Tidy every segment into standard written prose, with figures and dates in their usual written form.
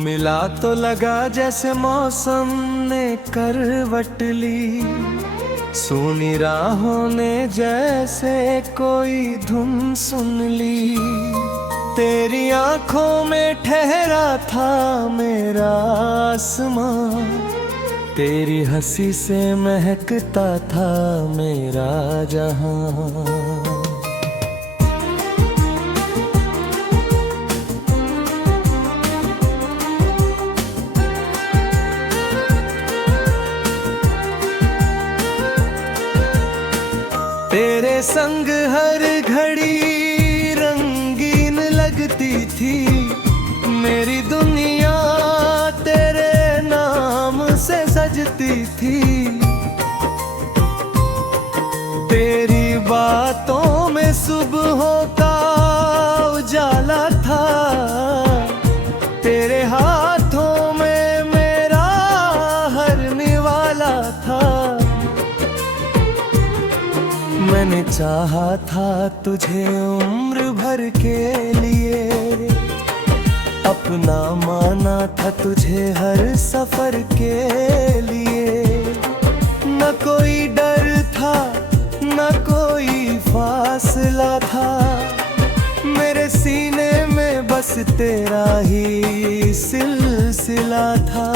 मिला तो लगा जैसे मौसम ने करवट ली, सुनी राहों ने जैसे कोई धुन सुन ली। तेरी आंखों में ठहरा था मेरा आसमां, तेरी हंसी से महकता था मेरा जहां। तेरे संग हर घड़ी रंगीन लगती थी, मेरी दुनिया तेरे नाम से सजती थी। तेरी बातों में सुबहों का उजाला था, तेरे हाथों में मेरा हर निवाला था। मैंने चाहा था तुझे उम्र भर के लिए, अपना माना था तुझे हर सफर के लिए। न कोई डर था न कोई फासला था, मेरे सीने में बस तेरा ही सिलसिला था।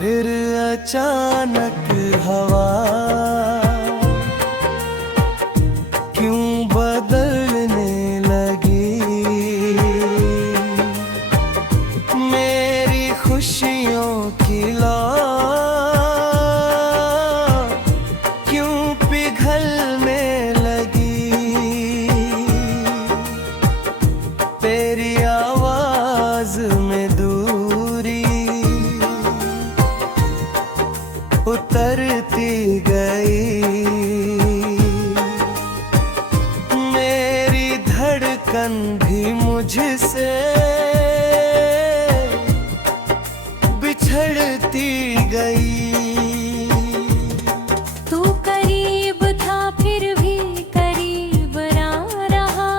फिर अचानक हवा क्यों बदलने लगी, मेरी खुशियों की लौ क्यों पिघलने लगी। तेरी आवाज में उतरती गई, मेरी धड़कन भी मुझसे बिछड़ती गई। तू करीब था फिर भी करीब ना रहा,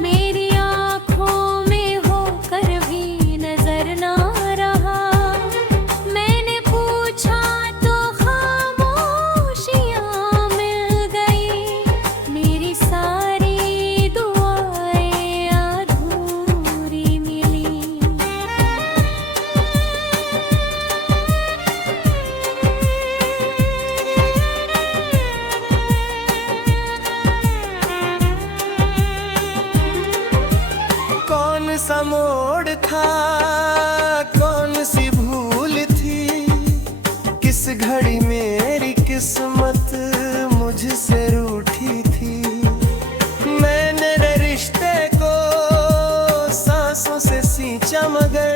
मेरी आँखों में होकर भी नजर ना रहा। कौन सा मोड़ था, कौन सी भूल थी, किस घड़ी मेरी किस्मत मुझसे रूठी थी। मैंने रिश्ते को सांसों से सींचा, मगर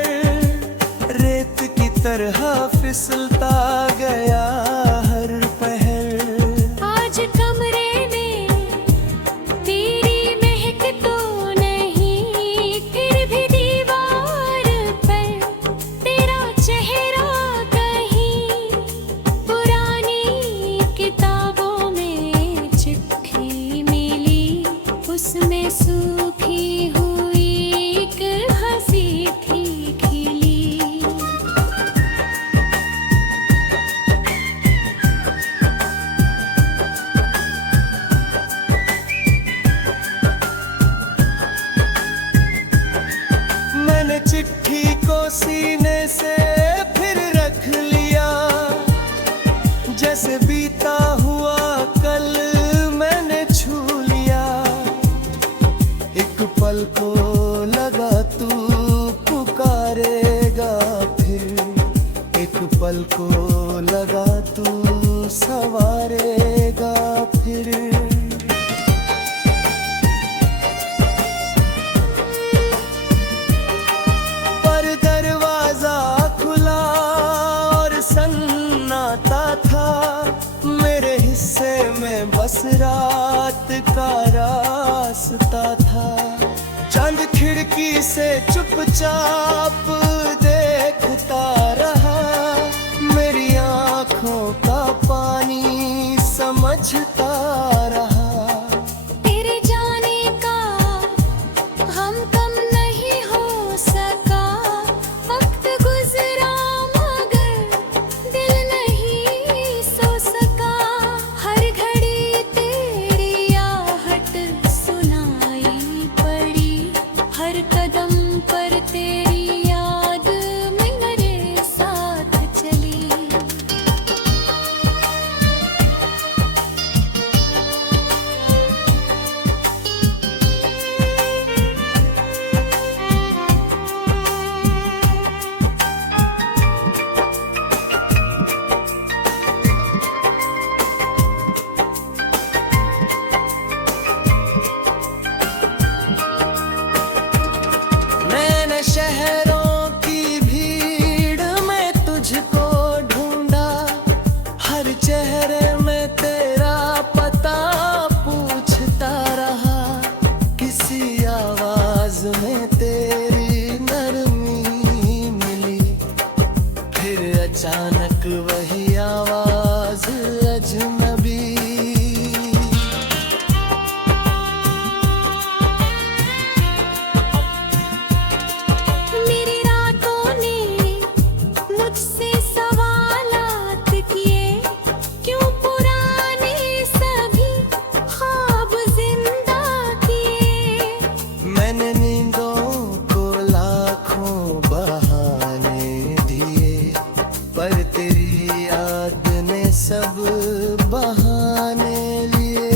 रेत की तरह फिसलता गया हर पहर। आज कमरे में तेरी महक तो नहीं, फिर भी दीवार पर तेरा चेहरा कहीं पुरानी किताबों में चिट्ठी मिली, उसमें सूखी हुई एक हंसी थी खिली। मैंने चिट्ठी को सीने से फिर रख लिया, जैसे बीता हुआ कल मैंने छू लिया। एक पल को लगा तू पुकारेगा फिर, एक पल को लगा तू सवारेगा फिर। पर दरवाजा खुला और सन्नाटा चुपचाप देखता रहा, मेरी आंखों का पानी समझता रहा। तेरे जाने का हम कम नहीं हो सका, वक्त गुजरा मगर दिल नहीं सो सका। हर घड़ी तेरी आहट सुनाई पड़ी, हर कदम पर तेरी याद मेरे साथ चली। मैंने शहरों की भीड़ में तुझको ढूंढा, हर चेहरे में तेरा पता पूछता रहा। किसी आवाज में तेरी नरमी मिली, फिर अचानक वही आवाज अजनबी। मेरी रातों ने मुझसे सवालात किए, क्यों पुराने सभी ख्वाब जिंदा किए। मैंने नींदों को लाखों बहाने दिए, पर तेरी याद ने सब बहाने लिए।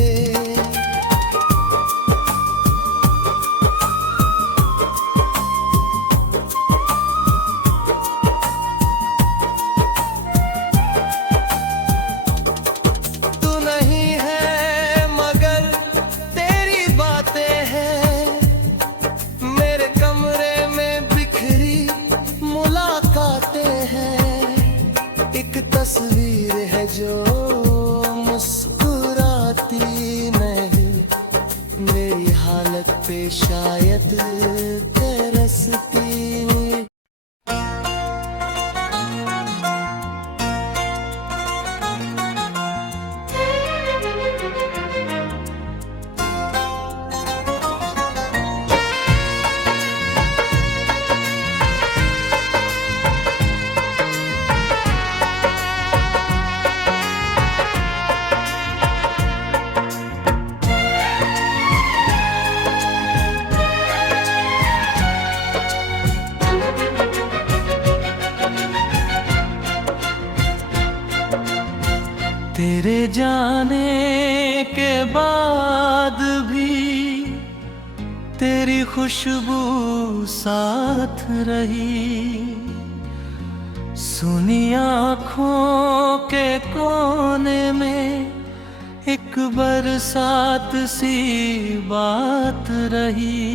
तू नहीं है मगर तेरी बातें हैं, मेरे कमरे में बिखरी मुलाकातें हैं। एक तस्वीर है जो मुस्कुराती नहीं, मेरी हालत पे शायद तरसती। तेरे जाने के बाद भी तेरी खुशबू साथ रही, सुनी आँखों के कोने में एक बरसात सी बात रही।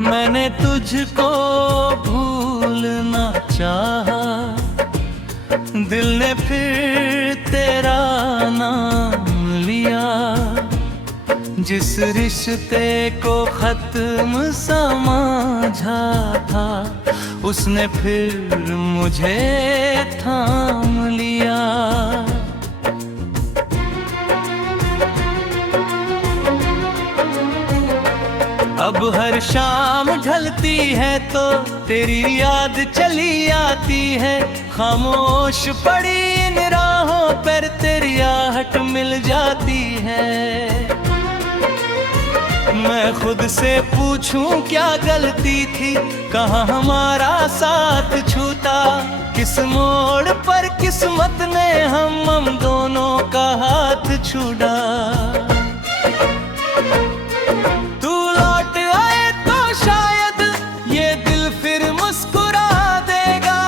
मैंने तुझको भूलना चाहा, दिल ने फिर तेरा नाम लिया। जिस रिश्ते को खत्म समझा था, उसने फिर मुझे थाम लिया। अब हर शाम ढलती है तो तेरी याद चली आती है, खामोश पड़ी इन राहों पर तेरी आहट मिल जाती है। मैं खुद से पूछूं क्या गलती थी, कहाँ हमारा साथ छूटा, किस मोड़ पर किस्मत ने हम दोनों का हाथ छूटा। तू लौट आए तो शायद ये दिल फिर मुस्कुरा देगा,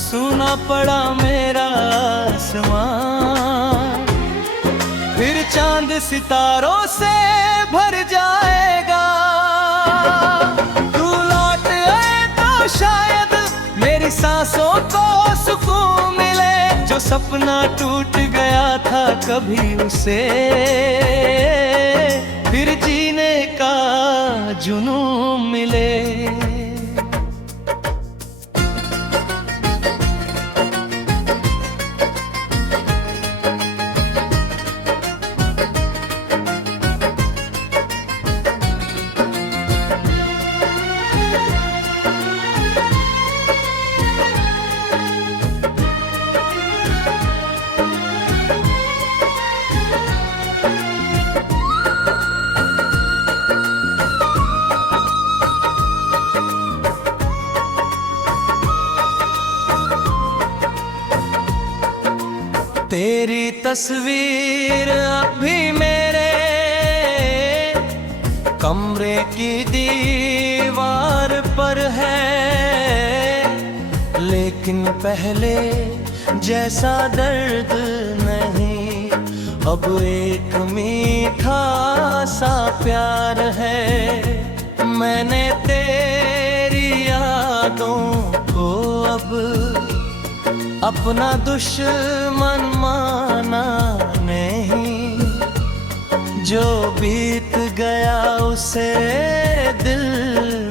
सुना पड़ा मेरा आसमां फिर चांद सितारों से भर जाएगा। तू लौट आए तो शायद मेरी सांसों को सुकून मिले, जो सपना टूट गया था कभी उसे फिर जीने का जुनून मिले। तस्वीर अभी मेरे कमरे की दीवार पर है, लेकिन पहले जैसा दर्द नहीं, अब एक मीठा सा प्यार है। मैंने तेरी यादों को अब अपना दुश्मन माना नहीं, जो बीत गया उसे दिल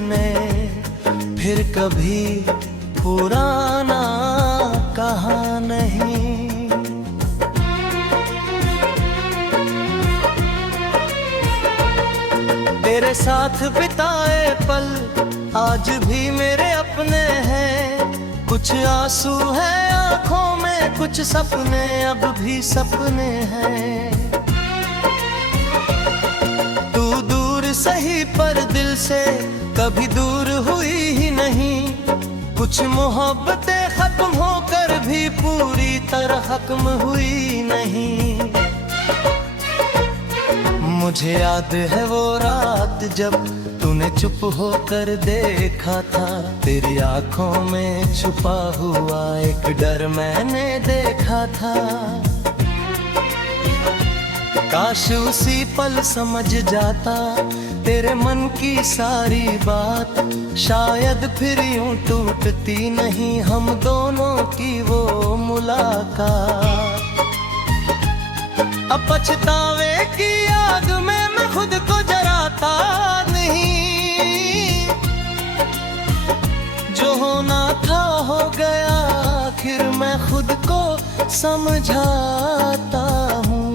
में फिर कभी पुराना कहा नहीं। तेरे साथ बिताए पल आज भी मेरे अपने हैं, कुछ आंसू हैं आंखों में, कुछ सपने अब भी सपने हैं। तू दूर सही पर दिल से कभी दूर हुई ही नहीं, कुछ मोहब्बतें खत्म होकर भी पूरी तरह खत्म हुई नहीं। मुझे याद है वो रात जब तूने चुप होकर देखा था, तेरी आंखों में छुपा हुआ एक डर मैंने देखा था। काश उसी पल समझ जाता तेरे मन की सारी बात, शायद फिर यूं टूटती नहीं हम दोनों की वो मुलाकात। अब पछतावे की याद में मैं खुद को जराता नहीं, जो होना था हो गया आखिर मैं खुद को समझाता हूँ।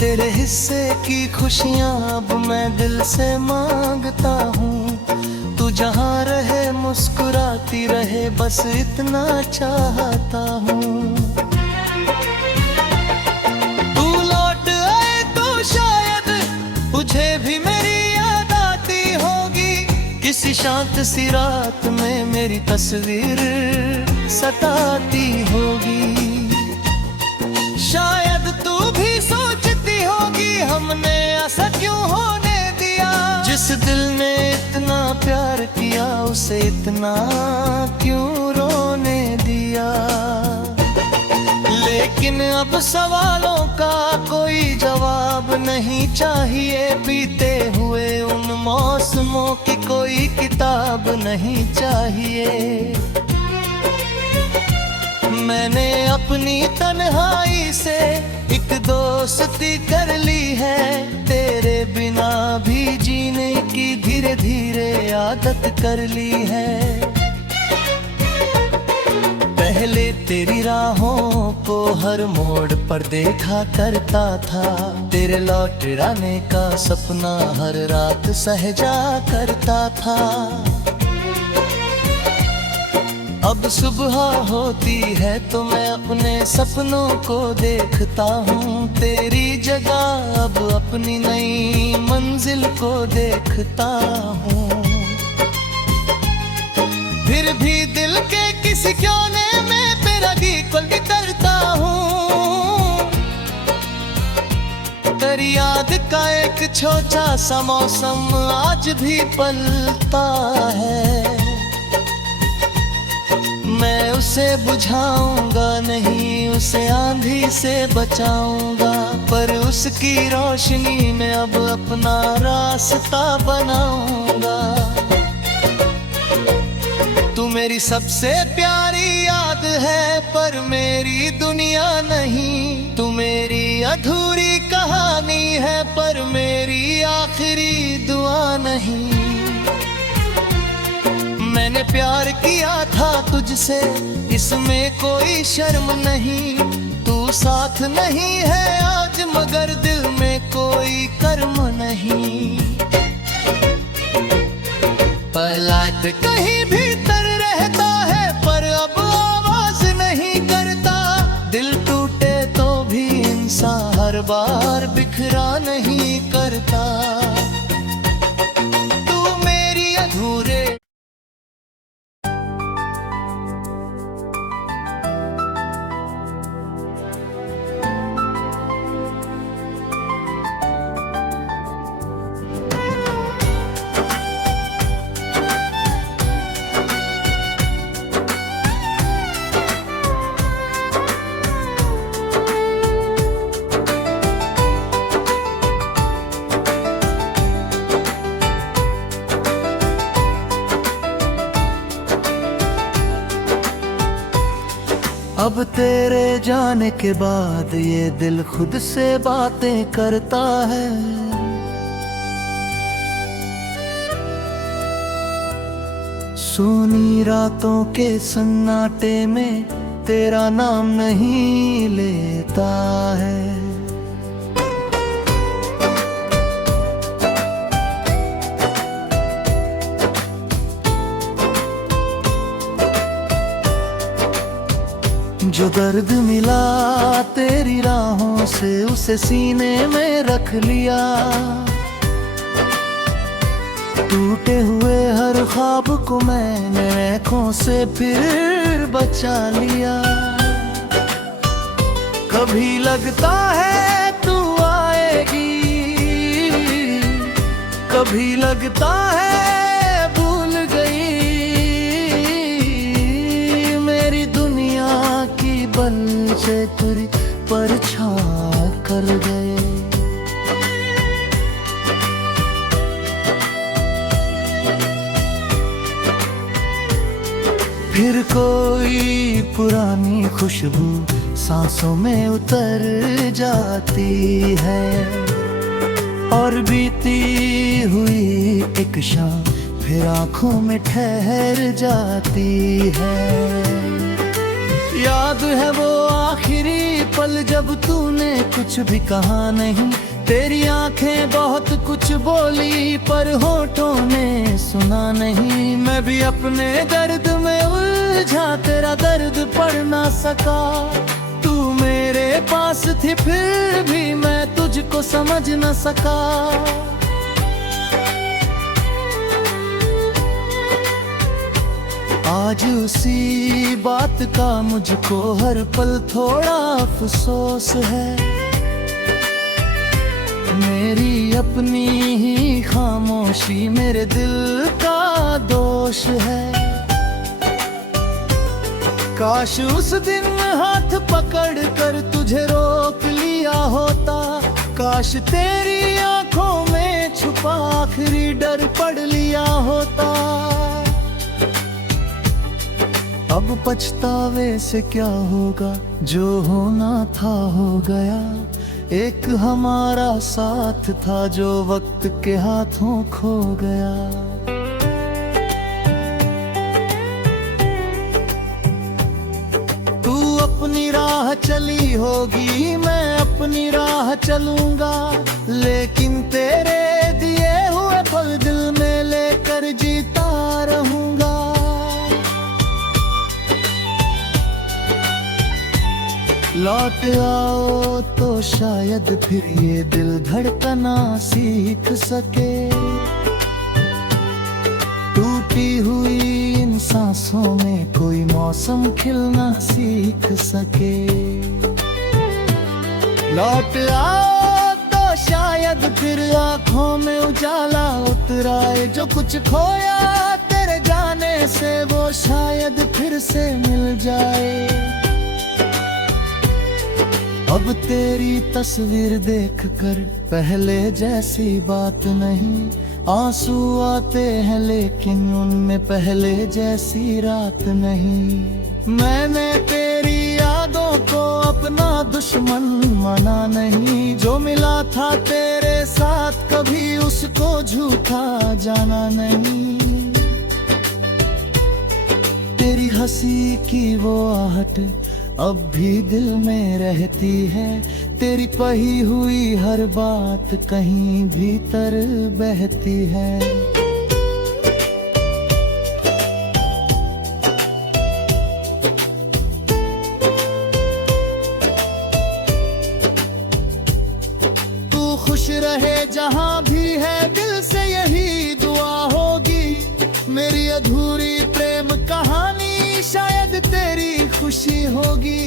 तेरे हिस्से की खुशियाँ अब मैं दिल से मांगता हूँ, तू जहाँ रहे मुस्कुराती रहे बस इतना चाहता हूँ। तुझे भी मेरी याद आती होगी, किसी शांत सी रात में मेरी तस्वीर सताती होगी। शायद तू भी सोचती होगी हमने ऐसा क्यों होने दिया, जिस दिल ने इतना प्यार किया उसे इतना क्यों रोने दिया। लेकिन अब सवालों का कोई जवाब नहीं चाहिए, बीते हुए उन मौसमों की कोई किताब नहीं चाहिए। मैंने अपनी तन्हाई से एक दोस्ती कर ली है, तेरे बिना भी जीने की धीरे धीरे आदत कर ली है। पहले तेरी राहों को हर मोड़ पर देखा करता था, तेरे लौट आने का सपना हर रात सहजा करता था। अब सुबह होती है तो मैं अपने सपनों को देखता हूँ, तेरी जगह अब अपनी नई मंजिल को देखता हूँ। फिर भी दिल के किसी कोने में तेरा गीत करता हूँ, तेरी याद का एक छोटा सा मौसम आज भी पलता है। मैं उसे बुझाऊंगा नहीं, उसे आंधी से बचाऊंगा, पर उसकी रोशनी में अब अपना रास्ता बनाऊंगा। तू मेरी सबसे प्यारी याद है पर मेरी दुनिया नहीं, तू मेरी अधूरी कहानी है पर मेरी आखिरी दुआ नहीं। मैंने प्यार किया था तुझसे इसमें कोई शर्म नहीं, तू साथ नहीं है आज मगर दिल में कोई कर्म नहीं। पलट कहीं भीतर रहता है पर अब आवाज नहीं करता, दिल टूटे तो भी इंसान हर बार बिखरा नहीं करता। तू मेरी अधूरे अब तेरे जाने के बाद ये दिल खुद से बातें करता है। सूनी रातों के सन्नाटे में तेरा नाम नहीं लेता है। जो दर्द मिला तेरी राहों से उसे सीने में रख लिया। टूटे हुए हर ख्वाब को मैंने आँखों से फिर बचा लिया। कभी लगता है तू आएगी, कभी लगता है भूल गई। मेरी दुनिया की बन से तेरी परछाई कर गए। फिर कोई पुरानी खुशबू सांसों में उतर जाती है और बीती हुई एक शाम फिर आंखों में ठहर जाती है। याद है वो आखिरी पल जब तूने कुछ भी कहा नहीं। तेरी आंखें बहुत कुछ बोली पर होठों ने सुना नहीं। मैं भी अपने दर्द में उलझा, तेरा दर्द पढ़ ना सका। तू मेरे पास थी फिर भी मैं तुझको समझ न सका। आज उसी बात का मुझको हर पल थोड़ा अफसोस है। मेरी अपनी ही खामोशी मेरे दिल का दोष है। काश उस दिन हाथ पकड़ कर तुझे रोक लिया होता। काश तेरी आंखों में छुपा आखिरी डर पढ़ लिया होता। अब पछतावे से क्या होगा, जो होना था हो गया। एक हमारा साथ था जो वक्त के हाथों खो गया। तू अपनी राह चली होगी, मैं अपनी राह चलूंगा। लेकिन तेरे दिए हुए पल दिल में लेकर जीता रहूंगा। लौट आओ तो शायद फिर ये दिल धड़कना सीख सके। टूटी हुई इन सांसों में कोई मौसम खिलना सीख सके। लौट आओ तो शायद फिर आंखों में उजाला उतर आए। जो कुछ खोया तेरे जाने से वो शायद फिर से मिल जाए। अब तेरी तस्वीर देखकर पहले जैसी बात नहीं। आंसू आते हैं लेकिन उनमें पहले जैसी रात नहीं। मैंने तेरी यादों को अपना दुश्मन माना नहीं। जो मिला था तेरे साथ कभी उसको झूठा जाना नहीं। तेरी हंसी की वो आहट अब भी दिल में रहती है। तेरी कही हुई हर बात कहीं भीतर बहती है। तू खुश रहे जहां भी है, दिल से यही दुआ होगी। मेरी अधूरी प्रेम कहानी शायद तेरी खुशी होगी।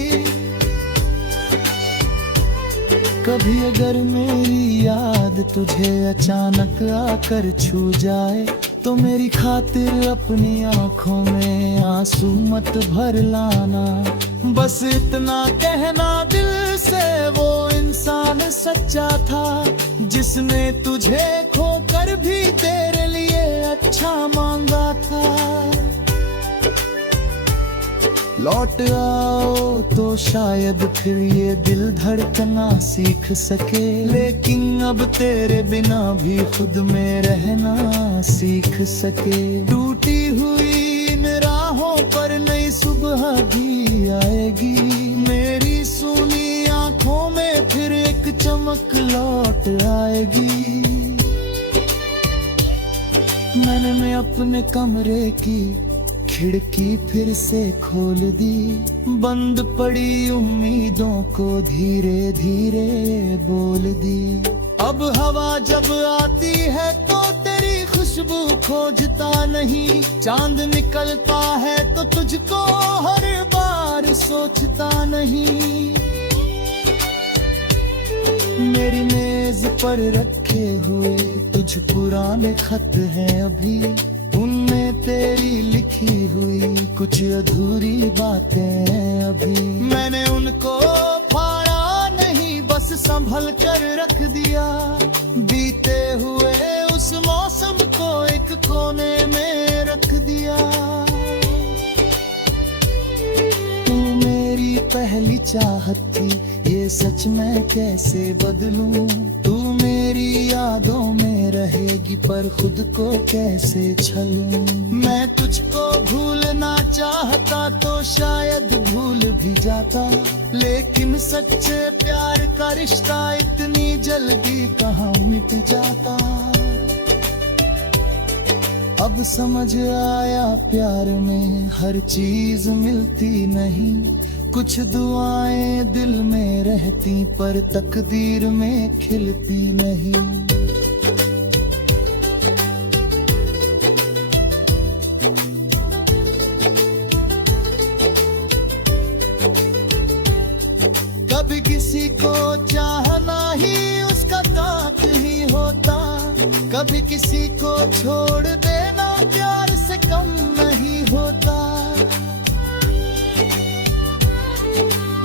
कभी अगर मेरी याद तुझे अचानक आकर छू जाए तो मेरी खातिर अपनी आंखों में आंसू मत भर लाना। बस इतना कहना दिल से, वो इंसान सच्चा था जिसने तुझे खोकर भी तेरे लिए अच्छा मांगा था। लौट आओ तो शायद फिर ये दिल धड़कना सीख सके, लेकिन अब तेरे बिना भी खुद में रहना सीख सके। टूटी हुई इन राहों पर नई सुबह भी आएगी, मेरी सुनी आंखों में फिर एक चमक लौट आएगी। मैंने अपने कमरे की खिड़की फिर से खोल दी, बंद पड़ी उम्मीदों को धीरे धीरे बोल दी। अब हवा जब आती है तो तेरी खुशबू खोजता नहीं, चांद निकलता है तो तुझको हर बार सोचता नहीं। मेरी मेज पर रखे हुए तुझ पुराने खत हैं अभी, उनमें तेरी लिखी हुई कुछ अधूरी बातें अभी। मैंने उनको फाड़ा नहीं, बस संभल कर रख दिया, बीते हुए उस मौसम को एक कोने में रख दिया। तू मेरी पहली चाहत थी, ये सच मैं कैसे बदलूं। तू मेरी यादों में रहेगी पर खुद को कैसे छलूं। मैं तुझको भूलना चाहता तो शायद भूल भी जाता, लेकिन सच्चे प्यार का रिश्ता इतनी जल्दी कहाँ मिट जाता। अब समझ आया प्यार में हर चीज मिलती नहीं, कुछ दुआएं दिल में रहती पर तकदीर में खिलती नहीं। कभी किसी को चाहना ही उसका ताक ही होता, कभी किसी को छोड़ देना प्यार से कम नहीं होता।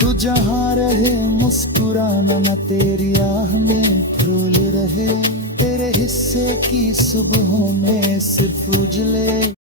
तू जहाँ रहे मुस्कुराना न तेरी आह में फूल रहे, तेरे हिस्से की सुबहों में सिर्फ उजले